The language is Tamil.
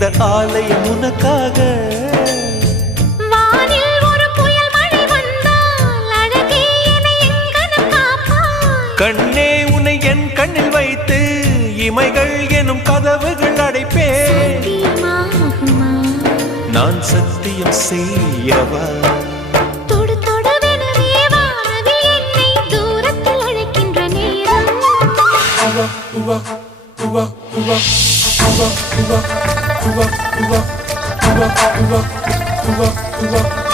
இந்த ஆலயம் உனக்காக. வானில் ஒரு புயல் மழை வந்தால் அழகே என்னை எங்கனம் காப்பாய். கண்ணே உன்னை என் கண்ணில் வைத்து இமைகள் எனும் கதவுகள் அடைப்பேன். சத்தியமாகுமா? நான் சத்தியம் செய்யவா? தொடு தொடுவெனவே வானவில் என்னை தூரத்தில் அழைக்கின்ற நேரம். Uva, uva, uva, uva, uva, uva, uva, uva, uva.